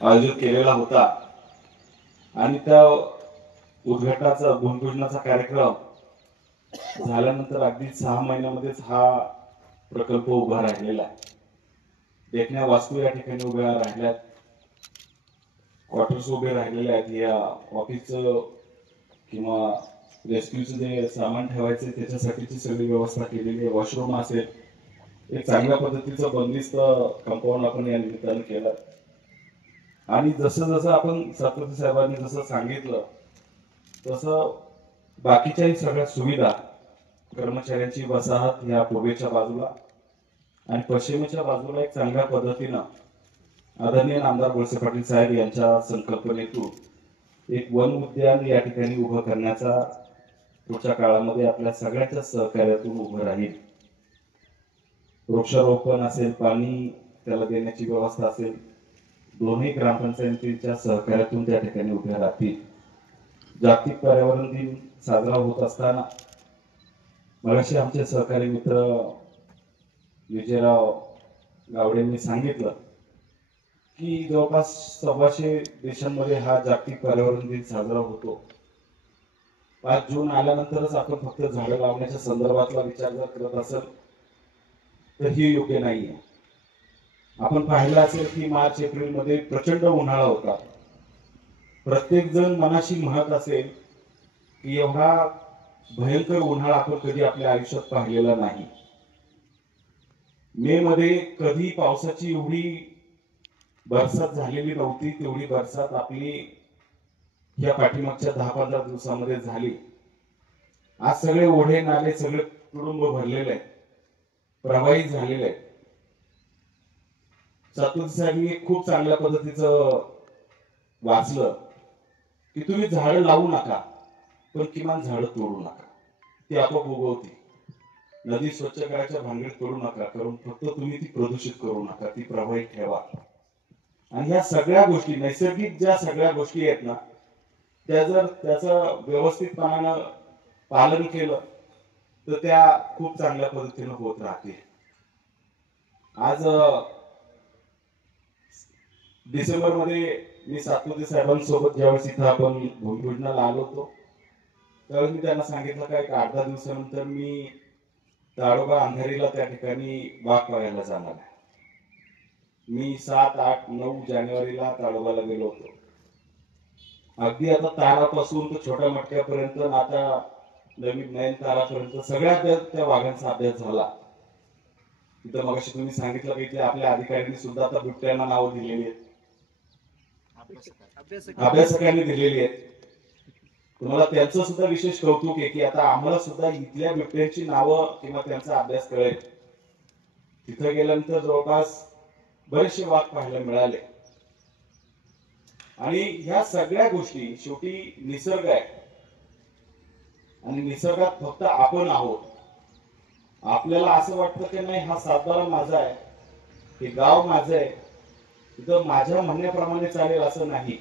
आयोजित केलेला होता आणि त्या उद्घाटनाचा भूमिपूजनाचा कार्यक्रम झाल्यानंतर अगदी 6 महिन्यामध्येच हा प्रकल्प उभा राहिलेला आहे। देखण्या वास्तू या ठिकाणी उभ्या राहिल्यात, क्वार्टर्स उभे राहिलेले आहेत। या ऑफिसचं किंवा रेस्क्यूचं जे सामान ठेवायचं त्याच्यासाठीची सगळी व्यवस्था केलेली आहे। वॉशरूम असेल, एक चांगल्या पद्धतीचं बंदिस्त कंपाऊंड आपण या निमित्तानं केलं आणि जसं जसं आपण सातपुते साहेबांनी जसं सांगितलं तसं बाकीच्याही सगळ्या सुविधा, कर्मचाऱ्यांची वसाहत या पूर्वेच्या बाजूला आणि पश्चिमेच्या बाजूला एक चांगल्या पद्धतीनं आदरणीय आमदार वळसे पाटील साहेब यांच्या संकल्पनेतून एक वन उद्यान या ठिकाणी उभं करण्याचा पुढच्या काळामध्ये आपल्या सगळ्यांच्या सहकार्यातून उभं राहील। वृक्षारोपण असेल, पाणी त्याला देण्याची व्यवस्था असेल, दोन्ही ग्रामपंचायतींच्या सहकार्यातून त्या ठिकाणी उभ्या राहतील। जागतिक पर्यावरण दिन साजरा होत असताना मगाशी आमचे सहकारी मित्र विजयराव गावडेंनी सांगितलं की जवळपास 125 देशांमध्ये हा जागतिक पर्यावरण दिन साजरा होतो। 5 जून आल्यानंतरच आपण फक्त झाडं लावण्याच्या संदर्भातला विचार जर करत असेल तर ही योग्य नाहीये। आपण पाहिलं असेल की मार्च एप्रिल मध्ये प्रचंड उन्हाळा होता। प्रत्येक जण मनाशी म्हणत असेल की एवढा भयंकर उन्हाळा आपण कधी आपल्या आयुष्यात पाहिलेला नाही। मे मध्ये कधी पावसाची एवढी बरसात झालेली नव्हती, तेवढी बरसात आपली या पाठीमागच्या 10-15 दिवसामध्ये झाली। आज सगळे ओढे नाले सगळे तुडुंब भरलेले आहेत, प्रवाहित झालेले आहेत। सातपुते साहेबांनी खूप चांगल्या पद्धतीचं वाचलं की तुम्ही झाडं लावू नका पण किमान झाडं तोडू नका, ती आपोआप उगवतील। नदी स्वच्छ करायच्या भानगडीत पडू नका, कारण फक्त तुम्ही ती प्रदूषित करू नका, ती प्रवाहित ठेवा। आणि ह्या सगळ्या गोष्टी, नैसर्गिक ज्या सगळ्या गोष्टी आहेत ना, त्या जर त्याचं व्यवस्थितपणानं पालन केलं तर त्या खूप चांगल्या पद्धतीनं होत राहतील। आज डिसेंबर मध्ये मी सातपुते साहेबांसोबत ज्यावेळेस इथं आपण भूमिपूजनाला आलो होतो त्यावेळेस मी त्यांना सांगितलं का एक 8-10 दिवसानंतर मी ताडोबा अंधारीला त्या ठिकाणी वाघ पाहायला जाणार आहे। मी 7, 8, 9 जानेवारीला ताडोबाला गेलो होतो। अगदी आता तारापासून तर छोट्या मटक्यापर्यंत, आता नवीन नयन तारापर्यंत सगळ्या त्या वाघांचा अभ्यास झाला। तिथं मगाशी तुम्ही सांगितलं की इथे आपल्या अधिकाऱ्यांनी सुद्धा आता बिबट्यांना नावं दिलेली आहेत, अभ्यासकांनी दिलेली आहेत। तुम्हाला त्यांचं सुद्धा विशेष कौतुक आहे की आता आम्हाला सुद्धा इथल्या बिबट्यांची नावं किंवा त्यांचा अभ्यास कळेल। तिथं गेल्यानंतर जवळपास बरेचसे वाघ पाहायला मिळाले आणि ह्या सगळ्या गोष्टी शेवटी निसर्ग आहे आणि निसर्गात फक्त आपण आहोत। आपल्याला असं वाटतं की नाही हा सातबारा माझा आहे, हे गाव माझं आहे, तिथं माझ्या म्हणण्याप्रमाणे चालेल असं नाही।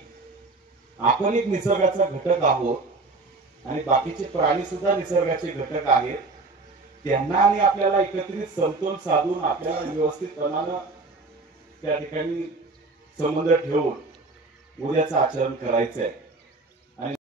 आपण एक निसर्गाचा घटक आहोत आणि बाकीचे प्राणी सुद्धा निसर्गाचे घटक आहेत। त्यांना आणि आपल्याला एकत्रित समतोल साधून आपल्याला व्यवस्थितपणानं त्या ठिकाणी संबंध ठेवून उद्याचं आचरण करायचं आहे।